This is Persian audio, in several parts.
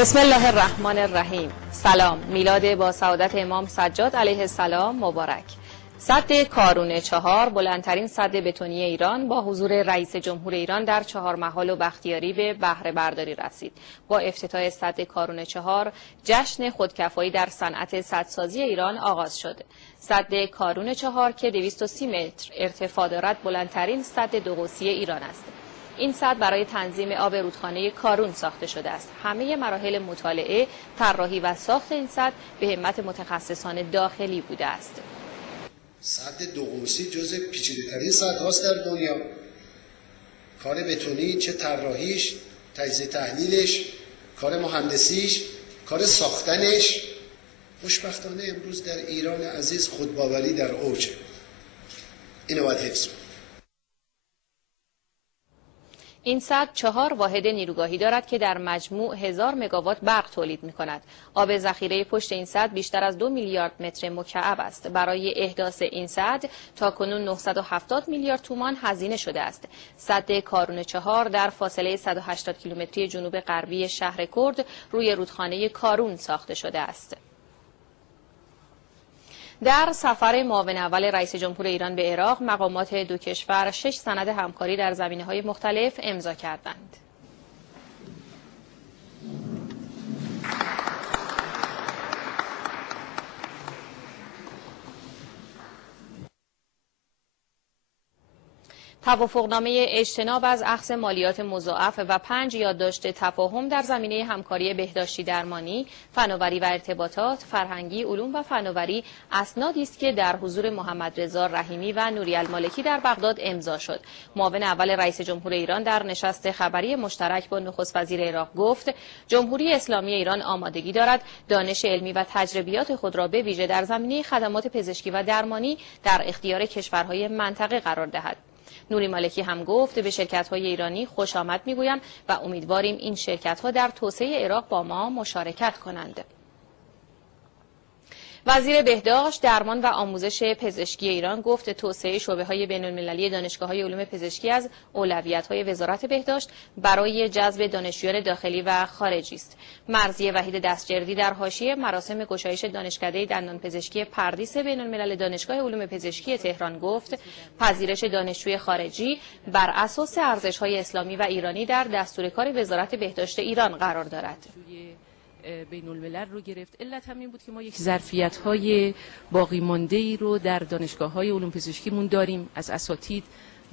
بسم الله الرحمن الرحیم. سلام. میلاد با سعادت امام سجاد علیه السلام مبارک. سد کارون 4 بلندترین سد بتونی ایران با حضور رئیس جمهور ایران در چهارمحال و بختیاری به بهره برداری رسید. با افتتاح سد کارون 4 جشن خودکفایی در صنعت سدسازی ایران آغاز شد. سد کارون 4 که 230 متر ارتفاع دارد بلندترین سد دوقوسی ایران است. این سد برای تنظیم آب رودخانه کارون ساخته شده است. همه مراحل مطالعه، طراحی و ساخت این سد به همت متخصصان داخلی بوده است. سد دوقوسی جزء پیچیده‌ترین سدهاست در دنیا. کار بتونی، چه طراحیش، تجزیه تحلیلش، کار مهندسیش، کار ساختنش، خوشبختانه امروز در ایران عزیز خودباوری در اوجه. اینو باید حفظ کنیم. این سد 4 واحد نیروگاهی دارد که در مجموع 1000 مگاوات برق تولید می کند. آب ذخیره پشت این سد بیشتر از 2 میلیارد متر مکعب است. برای احداث این سد تاکنون 970 میلیارد تومان هزینه شده است. سد کارون 4 در فاصله 180 کیلومتری جنوب غربی شهر کرد روی رودخانه کارون ساخته شده است. در سفر معاون اول رئیس جمهور ایران به عراق، مقامات دو کشور 6 سند همکاری در زمینه‌های مختلف امضا کردند. توافقنامه اجتناب از اخذ مالیات مضاعف و 5 یادداشت تفاهم در زمینه همکاری بهداشتی درمانی، فناوری و ارتباطات، فرهنگی، علوم و فناوری اسنادی است که در حضور محمد رضا رحیمی و نوری المالکی در بغداد امضا شد. معاون اول رئیس جمهور ایران در نشست خبری مشترک با نخست وزیر عراق گفت جمهوری اسلامی ایران آمادگی دارد دانش علمی و تجربیات خود را به ویژه در زمینه خدمات پزشکی و درمانی در اختیار کشورهای منطقه قرار دهد. نوری مالکی هم گفت به شرکت‌های ایرانی خوش آمد می‌گویم و امیدواریم این شرکت‌ها در توسعه عراق با ما مشارکت کنند. وزیر بهداشت، درمان و آموزش پزشکی ایران گفت توسعه شعبه‌های بین‌المللی دانشگاه‌های علوم پزشکی از اولویت‌های وزارت بهداشت برای جذب دانشجویان داخلی و خارجی است. مرضیه وحید دستجردی در حاشیه مراسم گشایش دانشکده دندانپزشکی پردیس بین‌الملل دانشگاه علوم پزشکی تهران گفت پذیرش دانشجوی خارجی بر اساس ارزش‌های اسلامی و ایرانی در دستور کار وزارت بهداشت ایران قرار دارد. بین الملل رو گرفت. علت همین بود که ما یک ظرفیت‌های باقی مانده‌ای رو در دانشگاه‌های علوم پزشکیمون داریم از اساتید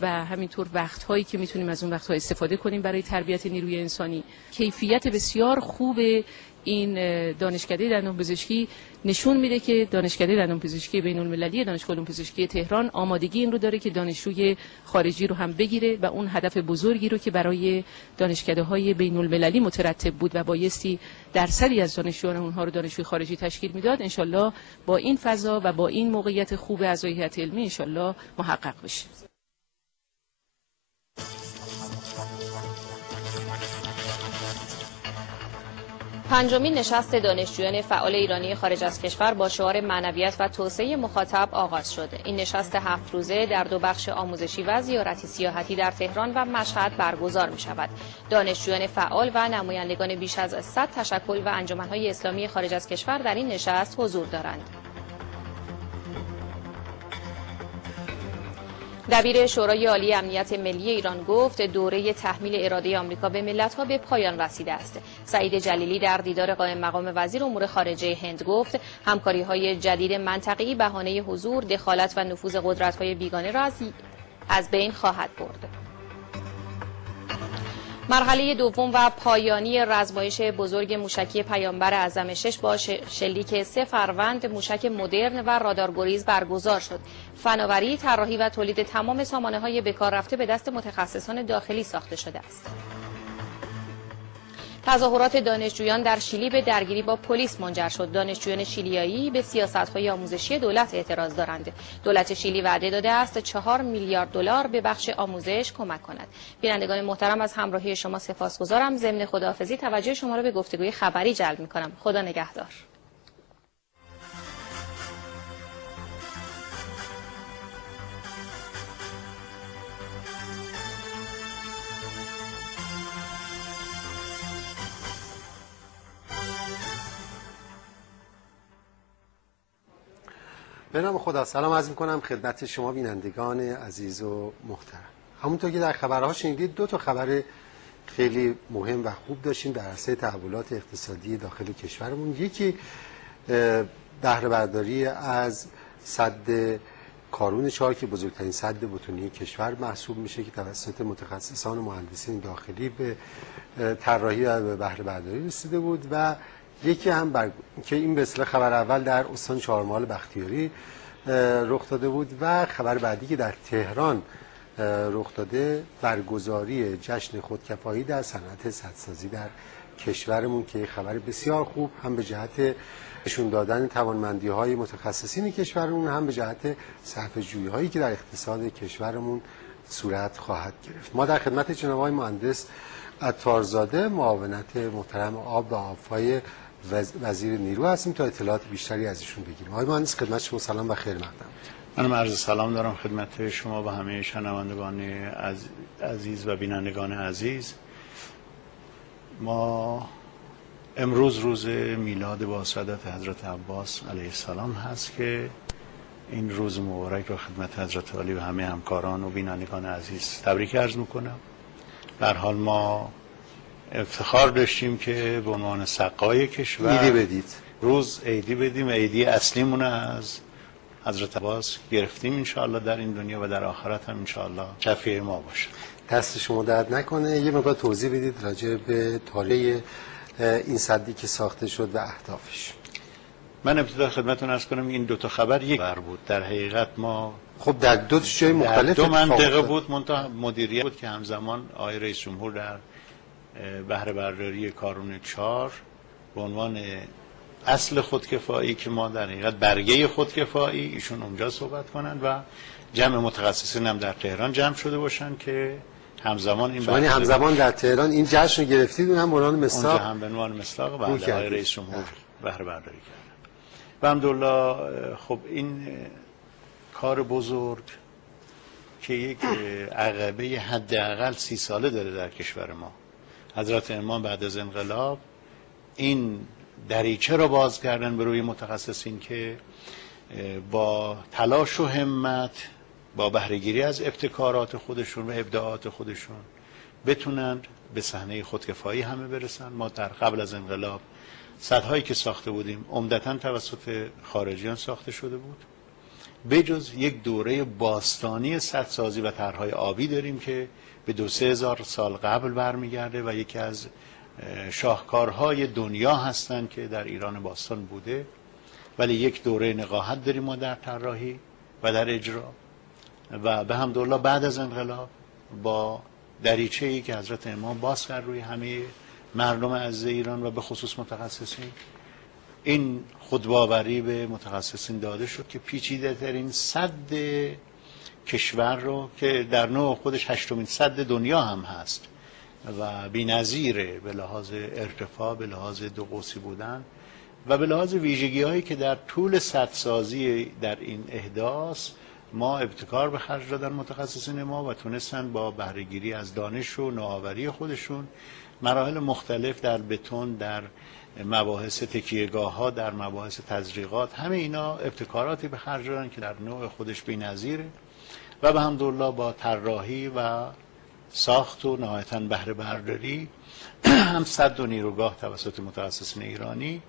و همینطور وقت‌هایی که میتونیم از اون وقت‌ها استفاده کنیم برای تربیت نیروی انسانی. کیفیت بسیار خوب این دانشکده دندانپزشکی نشون میده که دانشکده دندانپزشکی بین‌المللی دانشگاه علوم پزشکی تهران آمادگی این رو داره که دانشجوی خارجی رو هم بگیره و اون هدف بزرگی رو که برای دانشکده‌های بین‌المللی مترتب بود و بایستی درصدی از دانشجویان اونها رو دانشجوی خارجی تشکیل میداد انشالله با این فضا و با این موقعیت خوب اعضای هیئت علمی انشالله محقق بشه. پنجمین نشست دانشجویان فعال ایرانی خارج از کشور با شعار معنویت و توسعه مخاطب آغاز شد. این نشست 7 روزه در 2 بخش آموزشی و زیارتی سیاحتی در تهران و مشهد برگزار می شود. دانشجویان فعال و نمایندگان بیش از 100 تشکل و انجمن‌های اسلامی خارج از کشور در این نشست حضور دارند. دبیر شورای عالی امنیت ملی ایران گفت دوره تحمیل اراده آمریکا به ملت‌ها به پایان رسیده است. سعید جلیلی در دیدار قائم مقام وزیر امور خارجه هند گفت همکاری‌های جدید منطقه‌ای بهانه حضور، دخالت و نفوذ قدرت‌های بیگانه را از بین خواهد برد. مرحله دوم و پایانی رزمایش بزرگ موشکی پیامبر اعظم 6 با شلیک 3 فروند موشک مدرن و رادارگریز برگزار شد. فناوری، طراحی و تولید تمام سامانه‌های بکار رفته به دست متخصصان داخلی ساخته شده است. تظاهرات دانشجویان در شیلی به درگیری با پلیس منجر شد. دانشجویان شیلیایی به سیاست‌های آموزشی دولت اعتراض دارند. دولت شیلی وعده داده است 4 میلیارد دلار به بخش آموزش کمک کند. بینندگان محترم از همراهی شما سپاسگزارم. ضمن خداحافظی توجه شما را به گفتگوی خبری جلب می‌کنم. خدا نگهدار. به نام خدا سلام عرض می‌کنم خدمت شما بینندگان عزیز و محترم. همونطور که در خبرها شنیدید 2 تا خبر خیلی مهم و خوب داشتیم در عرصه تحولات اقتصادی داخل کشورمون. یکی بهره برداری از سد کارون 4 که بزرگترین سد بتونی کشور محسوب میشه که توسط متخصصان و مهندسین داخلی به طراحی و به بهره برداری رسیده بود و یکی هم که این به اصطلاح خبر اول در استان چهارمحال بختیاری رخ داده بود و خبر بعدی که در تهران رخ داده برگزاری جشن خودکفایی در صنعت سدسازی در کشورمون که خبر بسیار خوب هم به جهت نشون دادن توانمندی‌های متخصصین کشورمون هم به جهت صرفه‌جویی هایی که در اقتصاد کشورمون صورت خواهد گرفت. ما در خدمت جناب آقای مهندس عطارزاده معاونت محترم آب و آب‌های وزیر نیرو هستیم تا اطلاعات بیشتری از ایشون بگیریم. آقای مهندس خدمت شما سلام و خیر مقدم. منم عرض سلام دارم خدمت شما و همه شنوندگان عزیز و بینندگان عزیز. ما امروز روز میلاد با سعادت حضرت عباس علیه السلام هست که این روز مبارک رو خدمت حضرت علی و همه همکاران و بینندگان عزیز تبریک عرض میکنم. به هر حال ما افتخار داشتیم که به عنوان سقای کشور عیدی بدید، روز عیدی بدیم. عیدی اصلیمون از حضرت عباس گرفتیم انشاءالله در این دنیا و در آخرت هم انشاءالله شفیع ما باشه. دست شما درد نکنه. یه مقدار توضیح بدید راجع به تاریخ این سدی که ساخته شد و اهدافش. من ابتدا خدمتتون عرض کنم این 2 تا خبر یک بار بود. در حقیقت ما خب در 2 جای مختلف 2 منطقه بود، منتها مدیریت بود که همزمان آقای رئیس جمهور در بهره برداری کارون 4 به عنوان اصل خودکفایی که ما در حقیقت برگه خودکفایی ایشون اونجا صحبت کنند و جمع متخصصین هم در تهران جمع شده باشن که همزمان این یعنی همزمان در تهران این جشن رو گرفتید و هم به عنوان مصداق اونجا هم به عنوان مصداق بعد آقای رئیس جمهور بهره برداری کردن. و الحمدلله خب این کار بزرگ که یک عقبه حداقل 30 ساله داره در کشور ما. حضرت امام بعد از انقلاب این دریچه رو باز کردن به روی متخصصین که با تلاش و همت با بهره‌گیری از ابتکارات خودشون و ابداعات خودشون بتونند به صحنه خودکفایی همه برسن. ما در قبل از انقلاب سدهایی که ساخته بودیم عمدتاً توسط خارجیان ساخته شده بود. بجز یک دوره باستانی سدسازی و طرح‌های آبی داریم که به 2-3 هزار سال قبل برمیگرده و یکی از شاهکارهای دنیا هستند که در ایران باستان بوده. ولی یک دوره نقاهت داریم ما در طراحی و در اجرا و به حمدالله بعد از انقلاب با دریچه‌ای که حضرت امام باز کرد روی همه مردم عزیز ایران و به خصوص متخصصین، این خودباوری به متخصصین داده شد که پیچیده ترین سد کشور رو که در نوع خودش 8مین سد دنیا هم هست و بی‌نظیره به لحاظ ارتفاع، به لحاظ 2 قوسی بودن و به لحاظ ویژگی‌هایی که در طول سدسازی در این احداث ما ابتکار به خرج دادن متخصصین ما و تونستن با بهره‌گیری از دانش و نوآوری خودشون مراحل مختلف در بتون، در مباحث تکیه‌گاه‌ها، در مباحث تزریقات، همه اینا ابتکاراتی به خرج دادن که در نوع خودش بی‌نظیره و به حمدالله با طراحی و ساخت و نهایتاً بهره برداری هم سد و نیروگاه توسط متخصصین ایرانی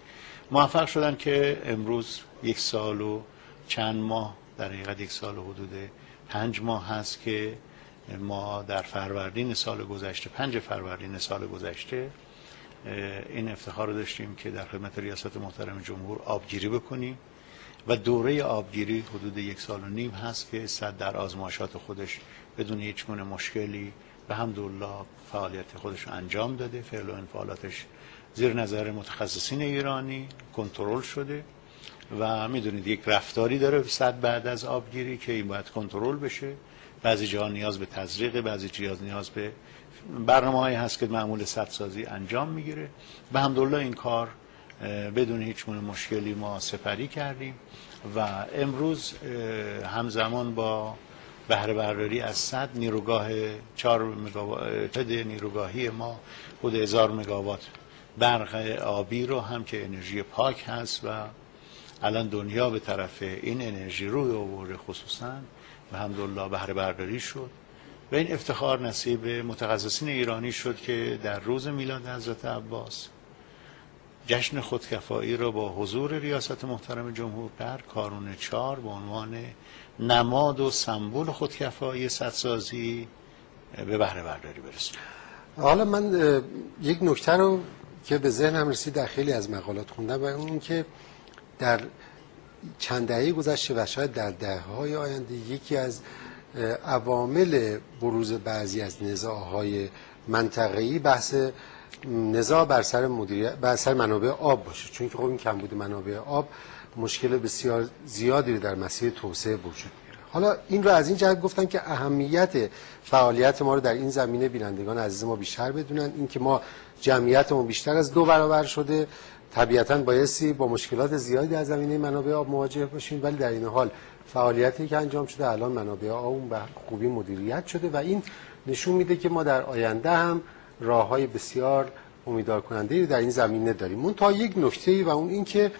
موفق شدن که امروز 1 سال و چند ماه، در حقیقت 1 سال و حدود 5 ماه هست که ما در فروردین سال گذشته، 5 فروردین سال گذشته این افتخار رو داشتیم که در خدمت ریاست محترم جمهور آبگیری بکنیم و دوره آبگیری حدود 1 سال و نیم هست که سد در آزمایشات خودش بدون هیچ گونه مشکلی به حمدالله فعالیت خودش رو انجام داده. فعل و انفعالاتش زیر نظر متخصصین ایرانی کنترل شده و میدونید یک رفتاری داره سد بعد از آبگیری که این باید کنترل بشه. بعضی جاها نیاز به تزریق، بعضی جاها نیاز به برنامه‌هایی هست که معمول سدسازی انجام میگیره. به حمدالله این کار بدون هیچ گونه مشکلی ما سپری کردیم و امروز همزمان با بهره برداری از سد نیروگاه 4 مگاوات نیروگاهی ما حدود 1000 مگاوات برق آبی رو هم که انرژی پاک هست و الان دنیا به طرف این انرژی روی آورده، خصوصا و الحمدلله بهره برداری شد و این افتخار نصیب متخصصین ایرانی شد که در روز میلاد حضرت عباس جشن خودکفایی را با حضور ریاست محترم جمهور در کارون 4 به عنوان نماد و سمبل خودکفایی سدسازی به بهره برداری برسوند. حالا من یک نکته رو که به ذهنم رسید در خیلی از مقالات خوندم و اون که در چند دهه گذشته و شاید در دهه‌های آینده یکی از عوامل بروز بعضی از نزاع‌های منطقه‌ای بحث نزاع بر سر منابع آب باشه، چون که خب این کمبود منابع آب مشکل بسیار زیادی در مسیر توسعه وجود میاره. حالا این رو از این جهت گفتن که اهمیت فعالیت ما رو در این زمینه بینندگان عزیز ما بیشتر بدونن. این که ما جمعیتمون بیشتر از 2 برابر شده، طبیعتاً بایستی با مشکلات زیادی در زمینه منابع آب مواجه باشیم، ولی در این حال فعالیتی که انجام شده الان منابع آب به خوبی مدیریت شده و این نشون میده که ما در آینده هم راه‌های بسیار امیدوار کننده در این زمینه داریم. اون تا یک نکته و اون این که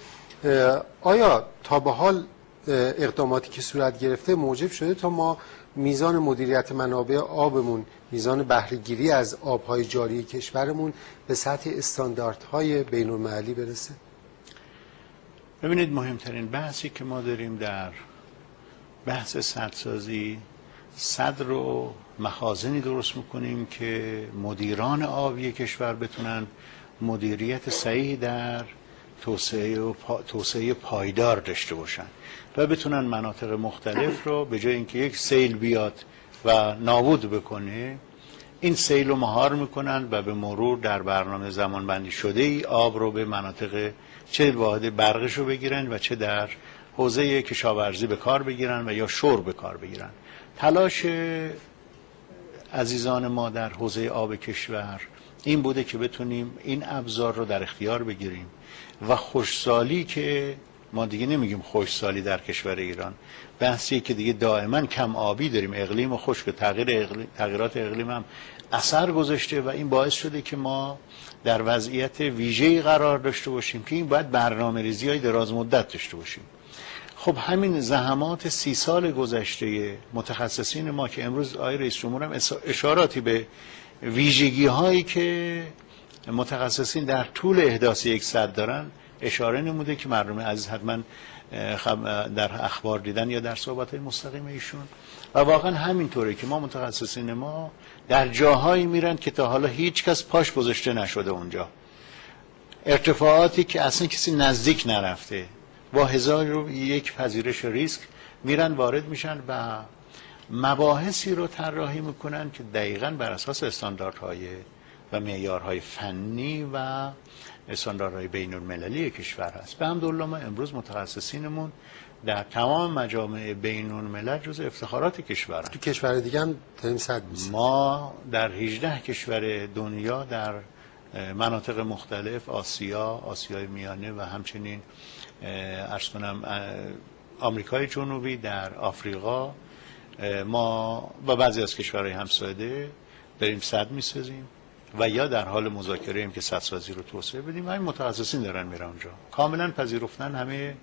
آیا تا به حال اقداماتی که صورت گرفته موجب شده تا ما میزان مدیریت منابع آبمون، میزان بهره‌گیری از آب‌های جاری کشورمون به سطح استانداردهای بین‌المللی برسه؟ ببینید، مهمترین بحثی که ما داریم در بحث سدسازی، سد رو مخازنی درست میکنیم که مدیران آبی کشور بتونن مدیریت صحیح در توسعه پایدار داشته باشن و بتونن مناطق مختلف رو به جای اینکه یک سیل بیاد و نابود بکنه، این سیل رو مهار میکنن و به مرور در برنامه زمانبندی شده ای آب رو به مناطق چه واحد برقش رو بگیرن و چه در حوزه کشاورزی به کار بگیرن و یا شور به کار بگیرن. تلاش عزیزان ما در حوزه آب کشور این بوده که بتونیم این ابزار رو در اختیار بگیریم و خشکسالی که ما دیگه نمیگیم خشکسالی در کشور ایران، بحثی که دیگه دائما کم آبی داریم، اقلیم خشک، تغییرات اقلیم هم اثر گذاشته و این باعث شده که ما در وضعیت ویژه‌ای قرار داشته باشیم که این باید برنامه‌ریزی‌های دراز مدت داشته باشیم. خب همین زحمات 30 سال گذشته متخصصین ما که امروز آقای رئیس جمهور هم اشاراتی به ویژگی هایی که متخصصین در طول احداث یک سد دارن اشاره نموده که مردم عزیز حتما در اخبار دیدن یا در صحبت های مستقیم ایشون و واقعا همینطوره که ما متخصصین ما در جاهایی میرن که تا حالا هیچ کس پاش گذاشته نشده، اونجا ارتفاعاتی که اصلا کسی نزدیک نرفته، با 1001 پذیرش ریسک میرن وارد میشن و مباحثی رو طراحی میکنن که دقیقاً بر اساس استانداردهای و معیارهای فنی و استانداردهای بین المللی کشور هست. به الحمدلله ما امروز متخصصینمون در تمام مجامع بین الملل جزو افتخارات کشور هست. تو کشور دیگه هم داریم صد می‌سازیم. ما در 18 کشور دنیا در مناطق مختلف، آسیای میانه و همچنین عرض کنم آمریکای جنوبی، در آفریقا، ما و بعضی از کشورهای همسایه داریم سد میسازیم و یا در حال مذاکره ایم که سدسازی رو توسعه بدیم و این متخصصین دارن میرن اونجا. کاملا پذیرفتن همه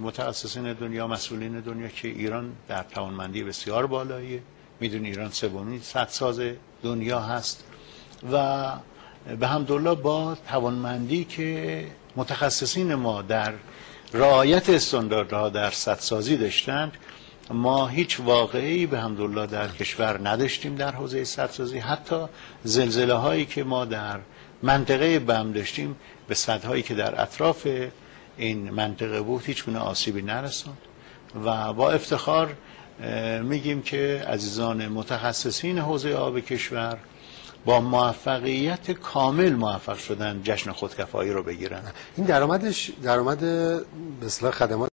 متخصصین دنیا، مسئولین دنیا که ایران در توانمندی بسیار بالاییه. میدونی ایران سومین سدساز دنیا هست و به حمدالله با توانمندی که متخصصین ما در رعایت استانداردها در سدسازی داشتند، ما هیچ واقعی به حمدالله در کشور نداشتیم در حوزه سدسازی. حتی زلزله هایی که ما در منطقه بم داشتیم به سدهایی که در اطراف این منطقه بود هیچ گونه آسیبی نرساند و با افتخار میگیم که عزیزان متخصصین حوزه آب کشور با موفقیت کامل موفق شدن جشن خودکفایی رو بگیرن. این درآمد به اصطلاح خدمات